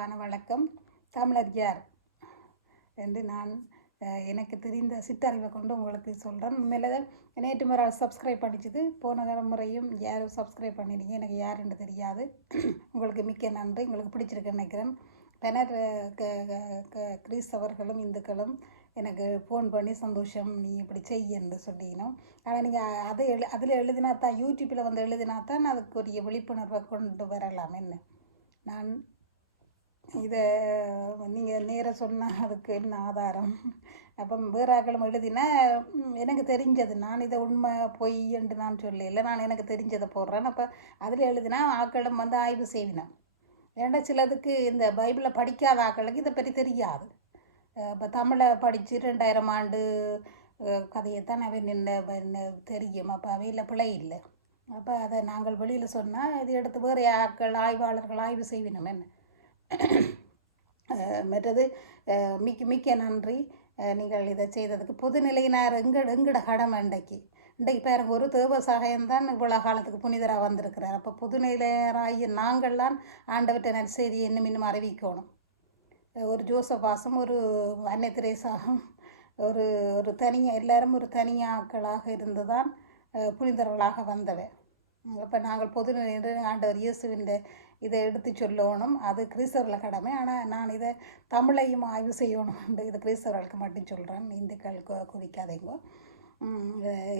அன்பான வணக்கம். தமிழர் யார் என்று நான் எனக்கு தெரிந்த சிற்றறிவை கொண்டு உங்களுக்கு சொல்கிறேன். உண்மையில நேற்று முறை சப்ஸ்கிரைப் பண்ணிச்சது, போன முறையும் யாரும் சப்ஸ்கிரைப் பண்ணினீங்க, எனக்கு யாருன்னு தெரியாது. உங்களுக்கு மிக்க நன்றி. உங்களுக்கு பிடிச்சிருக்குன்னு நினைக்கிறேன். பின்னர் கிறிஸ்தவர்களும் இந்துக்களும் எனக்கு ஃபோன் பண்ணி சந்தோஷம் நீ இப்படி செய்யன்னு சொல்லிக்கணும். ஆனால் நீங்கள் அதில் எழுதினா தான், யூடியூப்பில் வந்து எழுதினா தான் அதுக்குரிய விழிப்புணர்வை கொண்டு வரலாம். என்ன நான் இதை நீங்கள் நேராக சொன்னால் அதுக்கு என்ன ஆதாரம்? அப்போ வேறு ஆக்களும் எழுதினா எனக்கு தெரிஞ்சது, நான் இதை உண்மை பொய் என்று நான் சொல்லலை, நான் எனக்கு தெரிஞ்சதை போடுறேன். அப்போ அதில் எழுதினா ஆக்களும் வந்து ஆய்வு செய்வினேன். ஏன்னா சிலதுக்கு இந்த பைபிளை படிக்காத ஆக்களுக்கு இதை பற்றி தெரியாது. இப்போ தமிழை படித்து 2000 ஆண்டு கதையைத்தான் அவை நின்று தெரியும். அப்போ அவையில் பிழை இல்லை. அப்போ அதை நாங்கள் வெளியில் சொன்னால் இது எடுத்து வேறு ஆட்கள் ஆய்வாளர்கள் ஆய்வு செய்வினோம். என்ன மற்றது மிக்க நன்றி நீங்கள் இதை செய்ததுக்கு. பொதுநிலையினார் எங்கட கடமை இன்றைக்கு பாருங்க, ஒரு தேவசாயம்தான் இவ்வளோ காலத்துக்கு புனிதராக வந்திருக்கிறார். அப்போ பொதுநிலையராகிய நாங்கள்லாம் ஆண்டவற்றை நற்செய்தியை இன்னும் அறிவிக்கணும். ஒரு ஜோசபாசும் ஒரு அன்னை தெரேசாவும் ஒரு ஒரு எல்லாரும் ஒரு தனியாக்களாக இருந்து தான் புனிதர்களாக வந்தவை. அப்போ நாங்கள் பொதுநிலை ஆண்டவர் இயேசுவின் இதை எடுத்து சொல்லணும். அது கிறிஸ்தவர்கள கடமை. ஆனால் நான் இதை தமிழையும் ஆய்வு செய்யணும். இது கிறிஸ்தவர்களுக்கு மட்டும் சொல்கிறேன், இந்துக்களுக்கு குவிக்காதீங்க.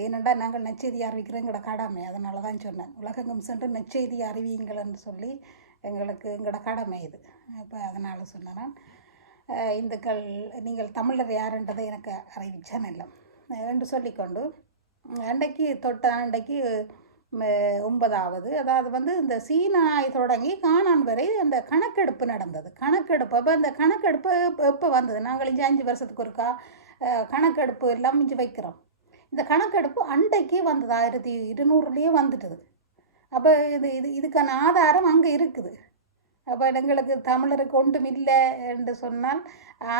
ஏனெண்டா நாங்கள் நற்செய்தி அறிவிக்கிறோங்கிற கடமை. அதனால தான் சொன்னேன், உலகெங்கும் சென்று நற்செய்தி அறிவியுங்கள்னு சொல்லி எங்களோட கடமை இது. அப்போ அதனால் சொன்னேன். இந்துக்கள் நீங்கள் தமிழர் யாருன்றதை எனக்கு அறிவிச்சேன் இல்லை என்று சொல்லிக்கொண்டு, அன்றைக்கு அன்றைக்கு 9வது, அதாவது வந்து இந்த சீனாய் தொடங்கி கானான் வரை அந்த கணக்கெடுப்பு நடந்தது. கணக்கெடுப்பு அப்போ அந்த கணக்கெடுப்பு எப்போ வந்தது? நாங்கள் 5 வருஷத்துக்கு ஒருக்கா கணக்கெடுப்பு எல்லாம் இஞ்சி வைக்கிறோம். இந்த கணக்கெடுப்பு அன்றைக்கு வந்தது, 1200 வந்துட்டுது. அப்போ இதுக்கான ஆதாரம் அங்கே இருக்குது. அப்போ எங்களுக்கு தமிழருக்கு ஒன்றும் இல்லை என்று சொன்னால்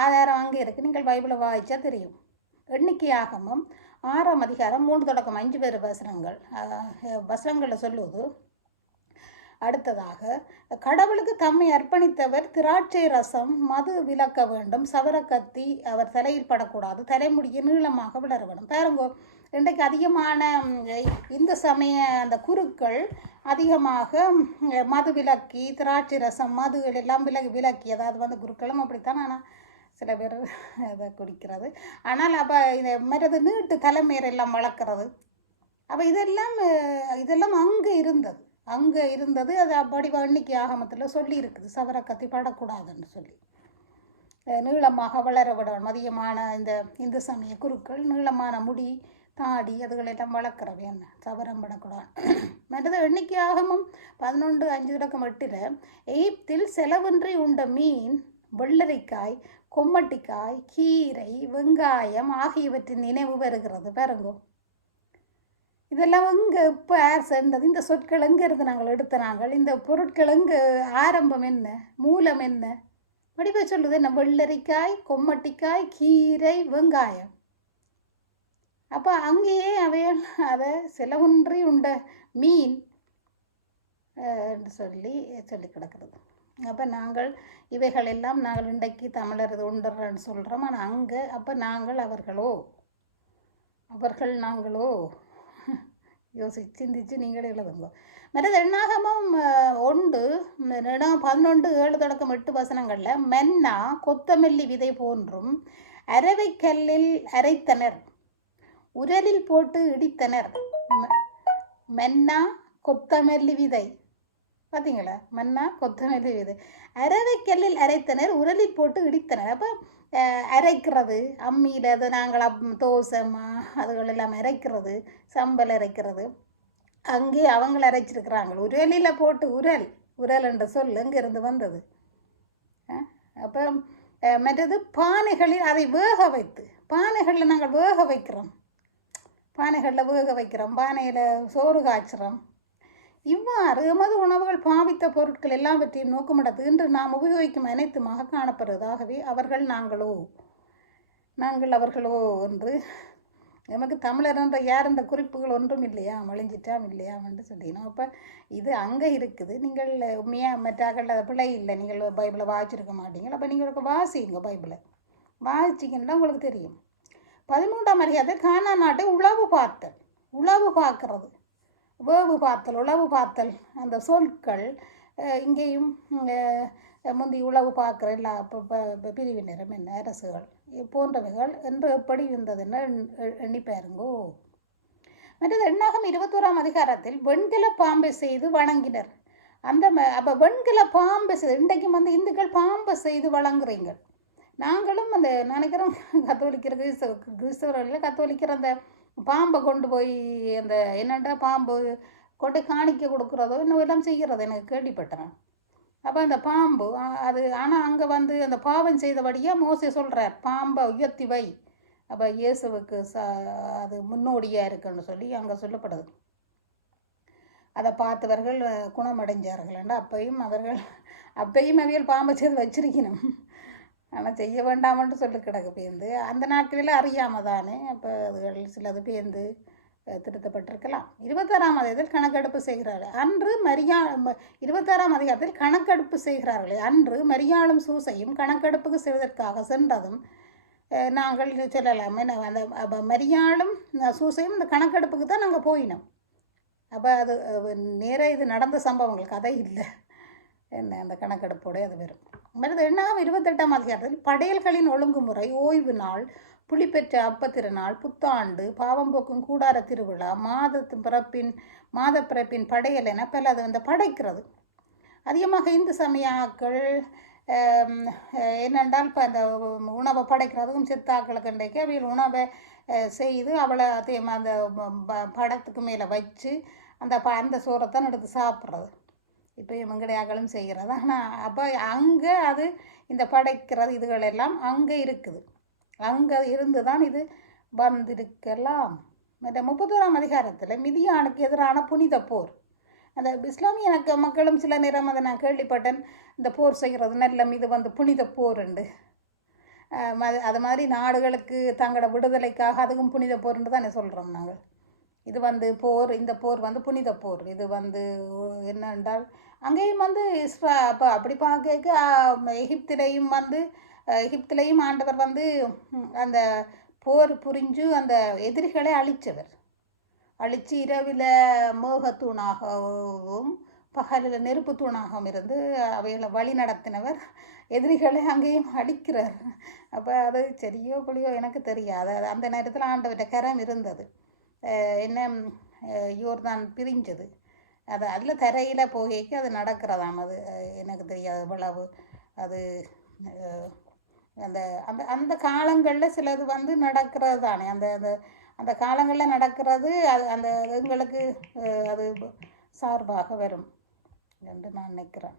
ஆதாரம் அங்கே இருக்குது. நீங்கள் பைபிளை வாய்ச்சா தெரியும். எண்ணிக்கையாகமும் 6ஆம் அதிகாரம் 3-5 பேர் வசனங்களில் சொல்லுவது, அடுத்ததாக கடவுளுக்கு தம்மை அர்ப்பணித்தவர் திராட்சை ரசம் மது விலக்க வேண்டும், சவரக்கத்தி அவர் தலையில் படக்கூடாது, தலைமுடியை நீளமாக விளர வேண்டும். பாருங்கோ, இன்றைக்கு அதிகமான இந்த சமய அந்த குருக்கள் அதிகமாக மது விலக்கி திராட்சை ரசம் மதுகள் எல்லாம் விலக்கி, அதாவது வந்து குருக்களும் அப்படித்தான். ஆனால் சில பேர் அதை குடிக்கிறது. ஆனால் அப்போ இதை மற்றது நீட்டு தலைமையரெல்லாம் வளர்க்குறது, அப்போ இதெல்லாம் அங்கே இருந்தது. அது அப்படி எண்ணிக்கை ஆகமத்தில் சொல்லி இருக்குது, சவரக்கத்தி படக்கூடாதுன்னு சொல்லி. நீளமாக வளர விடணும். அதிகமான இந்த இந்து சமய குருக்கள் நீளமான முடி தாடி அதுகளெல்லாம் வளர்க்குறவை, என்ன சவரம் படக்கூடாது. மற்றது எண்ணிக்கையாகமும் 11:5-8 எகிப்தில் செலவின்றி உண்ட மீன், வெள்ளரிக்காய், கொம்மட்டிக்காய், கீரை, வெங்காயம் ஆகியவற்றின் நினைவு வருகிறது. பாருங்கோ, இதெல்லாம் எங்கே இப்போ யார் சேர்ந்தது? இந்த சொற்கள் எங்கே இருந்து நாங்கள் இந்த பொருட்கள் எங்கே ஆரம்பம் என்ன, மூலம் என்ன? வடிவ சொல்லுது என்ன? வெள்ளரிக்காய், கொம்மட்டிக்காய், கீரை, வெங்காயம். அப்போ அங்கேயே அதை செலவுன்றி உண்ட மீன் என்று சொல்லி கிடக்கிறது. அப்போ நாங்கள் இவைகளெல்லாம் நாங்கள் இன்றைக்கு தமிழர் உண்டுறன்னு சொல்கிறோம். ஆனால் அங்கே அப்போ நாங்கள் அவர்கள் நாங்களோ சிந்திச்சு நீங்களே எழுதுங்க. மற்றது எண்ணாகமும் 11:7-8 வசனங்களில் மென்னா கொத்தமல்லி விதை போன்றும் அரவைக்கல்லில் அரைத்தனர், உரலில் போட்டு இடித்தனர். மென்னா கொத்தமல்லி விதை, பார்த்தீங்களா? மன்னா கொத்தமல்லி விதை அரவைக்கல்லில் அரைத்தனர், உரலில் போட்டு இடித்தனர். அப்போ அரைக்கிறது அம்மியில், அது நாங்கள் தோசை அதுகள் எல்லாம் அரைக்கிறது, சம்பல் அரைக்கிறது, அங்கே அவங்கள அரைச்சிருக்கிறாங்க. உரலில் போட்டு உரல் என்ற சொல் எங்கேருந்து வந்தது? அப்போ மற்றது பானைகளில் அதை வேக வைத்து, பானைகளில் நாங்கள் வேக வைக்கிறோம், பானையில் சோறு காய்ச்சுறோம். இவ்வாறு எமது உணவுகள் பாவித்த பொருட்கள் எல்லாவற்றையும் நோக்கமிடத்து இன்று நாம் உபயோகிக்கும் அனைத்துமாக காணப்படுறது. ஆகவே அவர்கள் நாங்கள் அவர்களோ என்று நமக்கு தமிழர்ன்ற யார் இந்த குறிப்புகள் ஒன்றும் இல்லையா, மழிஞ்சிட்டாம் இல்லையான்னு சொல்லினோம். அப்போ இது அங்கே இருக்குது. நீங்கள் உண்மையாக மற்றாக்கள் பிழை இல்லை, நீங்கள் பைபிளை வாசிச்சிருக்க மாட்டீங்க. அப்போ நீங்கள் வாசிங்க பைபிளை, வாசிச்சிங்கன்னா உங்களுக்கு தெரியும். 13ஆம் அதிகாரத்தில் கானான் நாட்டை உளவு பார்த்தல், உளவு பார்க்கறது, வேவு பார்த்தல், உளவு பார்த்தல், அந்த சொற்கள் இங்கேயும் முந்தி உளவு பார்க்குற எல்லா பிரிவினரும் என்ன அரசுகள் போன்றவைகள் என்று எப்படி இருந்ததுன்னு எண்ணி பாருங்கோ. மற்றது எண்ணாகம் 21ஆம் அதிகாரத்தில் வெண்கல பாம்பை செய்து வணங்கினர். அந்த அப்போ வெண்கல பாம்பை செய்து, இன்றைக்கும் வந்து இந்துக்கள் பாம்பை செய்து வழங்குறீங்க. நாங்களும் அந்த நினைக்கிறோம் கத்தோலிக்கிற கிறிஸ்தவர்களில் கத்தோலிக்கிற அந்த பாம்பை கொண்டு போய் அந்த என்னென்னா பாம்பு கொண்டு காணிக்க கொடுக்குறதோ இன்னும் எல்லாம் செய்கிறது எனக்கு கேள்விப்பட்டேன். அப்போ அந்த பாம்பு அது ஆனால் அங்கே வந்து அந்த பாவம் செய்தபடியாக மோசே சொல்கிறார் பாம்பை உயர்த்தி வை. அப்போ இயேசுவுக்கு அது முன்னோடியாக இருக்குன்னு சொல்லி அங்கே சொல்லப்படுது. அதை பார்த்தவர்கள் குணமடைஞ்சார்கள். அப்பையும் அவைகள் பாம்பை செய்து வச்சிருக்கணும், ஆனால் செய்ய வேண்டாமன்ட்டு சொல்லி கிடக்கு பேர்ந்து அந்த நாட்களில் அறியாமல் தானே. அப்போ அதுகள் சிலது பேர்ந்து திருத்தப்பட்டிருக்கலாம். 26ஆம் அதிகாரத்தில் கணக்கெடுப்பு செய்கிறார்கள். அன்று 26ஆம் அதிகாரத்தில் கணக்கெடுப்பு செய்கிறார்களே, அன்று மரியாளும் சூசையும் கணக்கெடுப்புக்கு செய்வதற்காக சென்றதும் நாங்கள் சொல்லலாம். அந்த அப்போ மரியாளும் சூசையும் இந்த கணக்கெடுப்புக்கு தான் நாங்கள் போயினோம். அப்போ அது நேராக இது நடந்த சம்பவங்கள், கதை இல்லை என்ன, அந்த கணக்கெடுப்போடு அது வரும். மற்றது எண்ணாம் 28ஆம் அதிகாரத்தில் படையல்களின் ஒழுங்குமுறை, ஓய்வு நாள், புலிப்பெற்ற அப்பத்திருநாள், புத்தாண்டு, பாவம் போக்கும் கூடார திருவிழா, மாத பிறப்பின் படையல் என பல அது வந்து படைக்கிறது. அதிகமாக இந்து சமயாக்கள் என்னென்றால் இப்போ அந்த உணவை படைக்கிறதுக்கும் சித்தாக்களுக்கு இன்றைக்கு அவையில் உணவை செய்து அவளை அந்த படத்துக்கு மேலே வச்சு அந்த சோறத்தான் எடுத்து சாப்பிட்றது. இப்போ இவங்கடையாக்களும் செய்கிறது. ஆனால் அப்போ அங்கே அது இந்த படைக்கிறது இதுகளெல்லாம் அங்கே இருக்குது, அங்கே இருந்து தான் இது வந்திருக்கலாம். மற்ற 31ஆம் அதிகாரத்தில் மிதியானுக்கு எதிரான புனித போர், அந்த இஸ்லாமிய மக்களும் சில நேரம் அதை நான் கேள்விப்பட்டேன், இந்த போர் செய்கிறது நல்ல இது வந்து புனித போர் உண்டு. அது மாதிரி நாடுகளுக்கு தங்களோட விடுதலைக்காக அதுக்கும் புனித போர்ன்னு தானே சொல்கிறோம் நாங்கள். இது வந்து போர், இந்த போர் வந்து புனித போர். இது வந்து என்னென்றால் அங்கேயும் வந்து அப்போ அப்படி பார்க்க எகிப்திலையும் ஆண்டவர் வந்து அந்த போர் புரிஞ்சு அந்த எதிரிகளை அழித்து இரவில் மேகத்தூணாகவும் பகலில் நெருப்பு தூணாகவும் இருந்து அவைகளை வழி நடத்தினவர் எதிரிகளை அங்கேயும் அழிக்கிறார். அப்போ அது சரியோ புளியோ எனக்கு தெரியாது. அந்த நேரத்தில் ஆண்டவர்கிட்ட கரம் இருந்தது. என்ன யோர்தான் பிரிஞ்சது, அது அதில் தரையில் போகைக்கு அது நடக்கிறதாம். அது எனக்கு தெரியாது இவ்வளவு. அது அந்த அந்த அந்த காலங்களில் சிலது வந்து நடக்கிறது தானே, அந்த அந்த அந்த காலங்களில் நடக்கிறது. அது அந்த எங்களுக்கு அது சார்பாக வரும் என்று நான் நினைக்கிறேன்.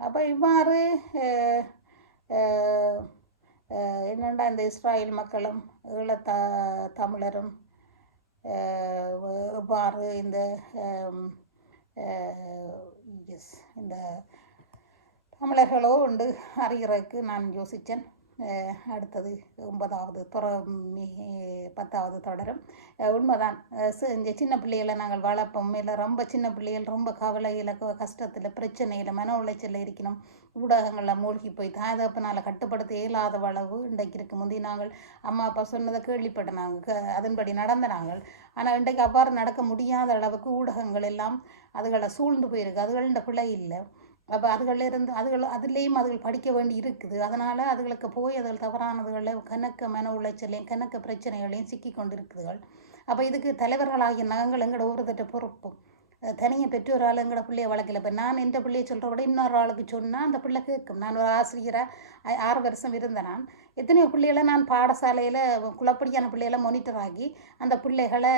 அப்போ இவ்வாறு என்னென்னா இந்த இஸ்ராயல் மக்களும் தமிழரும் இவ்வாறு இந்த தமிழர்களோ உண்டு அறிகிறதுக்கு நான் யோசித்தேன். அடுத்தது 9வது 10வது தொடரும். உண்மைதான், இந்த சின்ன பிள்ளைகளை நாங்கள் வளர்ப்போம். இல்லை ரொம்ப சின்ன பிள்ளைகள் ரொம்ப கவலையில் கஷ்டத்தில் பிரச்சனையில் மன உளைச்சலில் இருக்கணும், ஊடகங்களில் மூழ்கி போய் தாதப்பனால் கட்டுப்படுத்த இயலாத அளவு இன்றைக்கு இருக்குது. முந்தி நாங்கள் அம்மா அப்பா சொன்னதை கேள்விப்பட்ட நாங்கள் அதன்படி நடந்த நாங்கள். ஆனால் இன்றைக்கு அவ்வாறு நடக்க முடியாத அளவுக்கு ஊடகங்கள் எல்லாம் அதுகளை சூழ்ந்து போயிருக்கு. அதுகள பிழை இல்லை. அப்போ அதுலேயும் அதுகள் படிக்க வேண்டி இருக்குது. அதனால் அதுகளுக்கு போய் அதுகள் தவறானதுகளில் கணக்க மன உளைச்சலையும் கணக்க பிரச்சனைகளையும் சிக்கி கொண்டு இருக்குதுகள். அப்போ இதுக்கு தலைவர்களாகிய நாங்கள் எங்களோட ஒருத்தட்ட பொறுப்போம். தனியாக பெற்றோரால் எங்களோட பிள்ளைய வளர்க்கல. இப்போ நான் எந்த பிள்ளையை சொல்கிற விட இன்னொரு ஆளுக்கு சொன்னால் அந்த பிள்ளை கேட்கும். நான் ஒரு ஆசிரியராக 6 வருஷம் இருந்தேன். நான் எத்தனையோ பிள்ளைகளை நான் பாடசாலையில் குழப்படியான பிள்ளைகளை மானிட்டர் ஆகி அந்த பிள்ளைகளை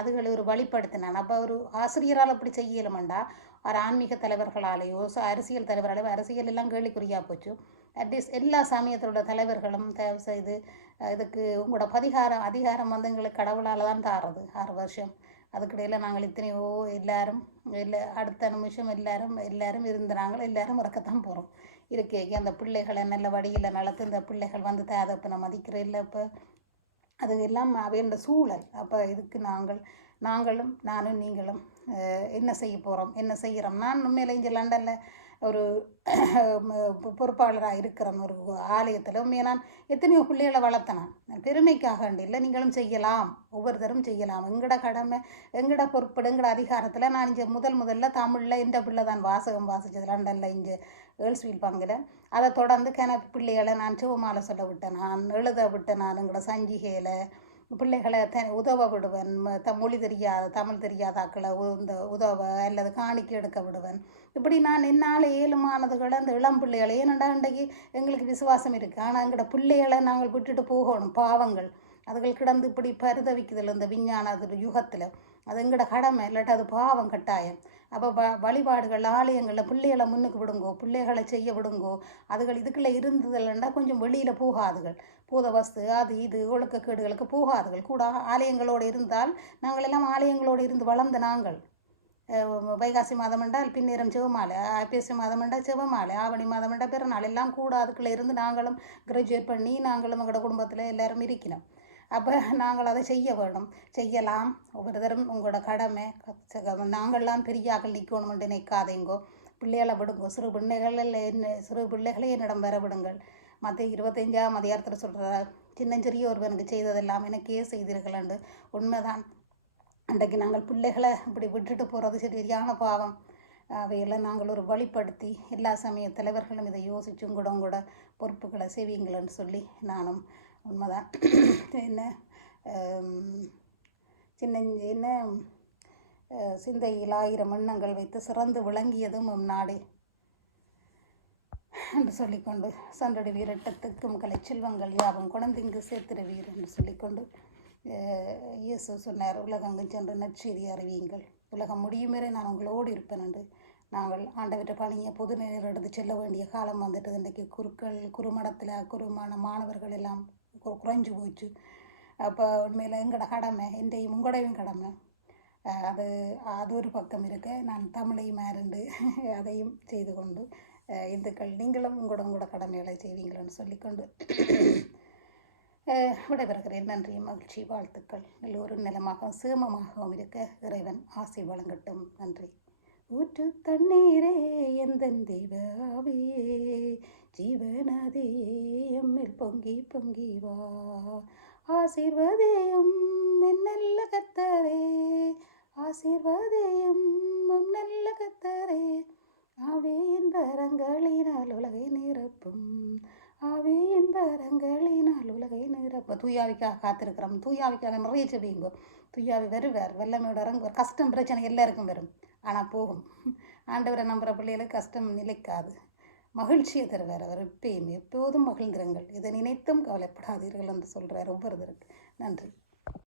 அதுகளை ஒரு வழிப்படுத்தினான். அப்போ ஒரு ஆசிரியரால் அப்படி செய்யலுமெண்டா ஒரு ஆன்மீக தலைவர்களாலேயோ அரசியல் தலைவராலேயோ அரசியல் எல்லாம் கேள்விக்குறியாக போச்சு. அட்லீஸ்ட் எல்லா சமயத்தோட தலைவர்களும் தயவு செய்து இதுக்கு உங்களோட அதிகாரம் வந்து எங்களுக்கு கடவுளால் தான் தாரது 6 வருஷம். அதுக்கிடையில் நாங்கள் இத்தனையோ எல்லாரும் அடுத்த நிமிஷம் எல்லாரும் இருந்தாங்க. எல்லாரும் இறக்கத்தான் போகிறோம். இருக்கே அந்த பிள்ளைகளை நல்ல வழியில் நடத்து இந்த பிள்ளைகள் வந்து தேதப்பனை மதிக்கிற இல்லை. இப்போ அது எல்லாம் அவையோட சூழல். அப்போ இதுக்கு நாங்களும் நானும் நீங்களும் என்ன செய்ய போகிறோம், என்ன செய்கிறோம். நான் உண்மையில இங்கே லண்டனில் ஒரு பொறுப்பாளராக இருக்கிறேன் ஒரு ஆலயத்தில். உண்மையாக நான் எத்தனையோ பிள்ளைகளை வளர்த்தேன். பெருமைக்காக இல்லை, நீங்களும் செய்யலாம், ஒவ்வொருத்தரும் செய்யலாம். எங்கட கடமை, எங்கட பொறுப்பு, எங்கட அதிகாரத்தில். நான் இங்கே முதல்ல தமிழில் எந்த பிள்ளை தான் வாசகம் வாசித்தது லண்டனில் இங்கே ஏர்ல்ஸ்வீல் பங்கில். அதை தொடர்ந்து கிணறு பிள்ளைகளை நான் சிவமாலை சொல்ல விட்டேன், நான் எழுத விட்டேன், நான் எங்களோட சஞ்சிகையில் பிள்ளைகளை உதவ விடுவேன். மொழி தெரியாத தமிழ் தெரியாதாக்களை உதவ அல்லது காணிக்கை எடுக்க விடுவேன். இப்படி நான் என்னால் ஏழுமானதுகளை அந்த இளம் பிள்ளைகளை, ஏனண்டா இன்றைக்கு எங்களுக்கு விசுவாசம் இருக்குது, ஆனால் எங்களோட பிள்ளைகளை நாங்கள் விட்டுட்டு போகணும். பாவங்கள் அதுகள் கிடந்து இப்படி பரிதவிக்குதில்ல இந்த விஞ்ஞான அது யுகத்தில். அது எங்களோட கடமை, இல்லாட்டி அது பாவம் கட்டாயம். அப்போ வழிபாடுகள் ஆலயங்களில் பிள்ளைகளை முன்னுக்கு விடுங்கோ, பிள்ளைகளை செய்ய விடுங்கோ. அதுகள் இதுக்குள்ளே இருந்ததில்லைண்டா கொஞ்சம் வெளியில் போகாதுகள், பூத வஸ்து அது இது ஒழுக்கக்கேடுகளுக்கு போகாதுகள். கூட ஆலயங்களோடு இருந்தால், நாங்கள் எல்லாம் ஆலயங்களோடு இருந்து வளர்ந்த நாங்கள். வைகாசி மாதம் என்றால் பின்னேரம் சிவமாலை, ஐப்பசி மாதம் என்றால் சிவமாலை, ஆவணி மாதம் என்றால் பிறநாள், எல்லாம் கூட அதுக்குள்ளே இருந்து நாங்களும் கிராஜுவேட் பண்ணி நாங்களும் எங்களோட குடும்பத்தில் எல்லோரும் இருக்கணும். அப்போ நாங்கள் அதை செய்ய வேணும், செய்யலாம். ஒவ்வொரு தரம் உங்களோட கடமை. நாங்கள்லாம் பெரியாக்கள் நிற்கணுமென்று நினைக்காதீங்கோ, பிள்ளைகளை விடுங்கோ. சிறு பிள்ளைகளை என்னிடம் வர விடுங்கள். மற்ற 25ஆம் அதிகாரத்தில் சொல்கிற சின்னஞ்சிறிய ஒருவனுக்கு செய்ததெல்லாம் எனக்கே செய்தீர்கள்ண்டு. உண்மைதான். அன்றைக்கு நாங்கள் பிள்ளைகளை இப்படி விட்டுட்டு போகிறது சரியான பாவம். அவையெல்லாம் நாங்கள் ஒரு வழிப்படுத்தி எல்லா சமய தலைவர்களும் இதை யோசித்து உங்களோட பொறுப்புகளை செய்வீங்களன்னு சொல்லி நானும். உண்மைதான். என்ன என்ன சிந்தையில் 1000 எண்ணங்கள் வைத்து சிறந்து விளங்கியதும் நாடே என்று சொல்லிக்கொண்டு, சன்றடி வீரட்டத்துக்கும் கலை செல்வங்கள் யாவும் குழந்தைங்கு சேர்த்திருவீர் என்று சொல்லிக்கொண்டு, இயேசு சொன்னார், உலகங்கும் சென்று நற்செய்தி அறிவியுங்கள், உலகம் முடியும் வரை நான் உங்களோடு இருப்பேன் என்று. நாங்கள் ஆண்டவற்றை பணியை பொது நேரம் எடுத்து செல்ல வேண்டிய காலம் வந்துட்டு. இன்றைக்கு குறுமடத்தில் குறுமான மாணவர்கள் எல்லாம் குறைஞ்சி போச்சு. அப்போ உண்மையில் எங்களோட கடமை, எந்தையும் உங்களோடையும் கடமை. அது ஒரு பக்கம் இருக்க, நான் தமிழையும் மாறுண்டு அதையும் செய்து கொண்டு, இந்துக்கள் நீங்களும் உங்களோட கடமைகளை செய்வீங்களன்னு சொல்லிக்கொண்டு விடைபெறுகிறேன். நன்றி, மகிழ்ச்சி, வாழ்த்துக்கள். எல்லோரும் நலமாகவும் சேமமாகவும் இருக்க இறைவன் ஆசி வழங்கட்டும். நன்றி. ஊற்று தண்ணீரே எந்தன் தெய்வாவே, ஜீவனதே எம்மில் பொங்கி பொங்கி வா, ஆசீர்வதியும் என் நல்ல கர்த்தரே, ஆசீர்வதியும் எம் நல்ல கர்த்தரே, ஆவியின் வரங்களினால் உலகை நிரப்பும், ஆவியின் வரங்களினால் உலகை நிரப்பும். தூயாவிக்காக காத்திருக்கிறோம். தூயாவிக்காக நிறைய செய்வீங்க. தூயாவி வருவார், வெள்ளமையோட இறங்குவார். கஷ்டம் பிரச்சனை எல்லாருக்கும் வரும், ஆனால் போகும். ஆண்டவரை நம்புகிற பிள்ளைகளுக்கு கஷ்டம் நிலைக்காது, மகிழ்ச்சியை தருவார் அவர். எப்போதும் மகிழ்ந்திருங்கள், இதை நினைத்தும் கவலைப்படாதீர்கள் என்று சொல்கிறார் ஒவ்வொருத்தருக்கு. நன்றி.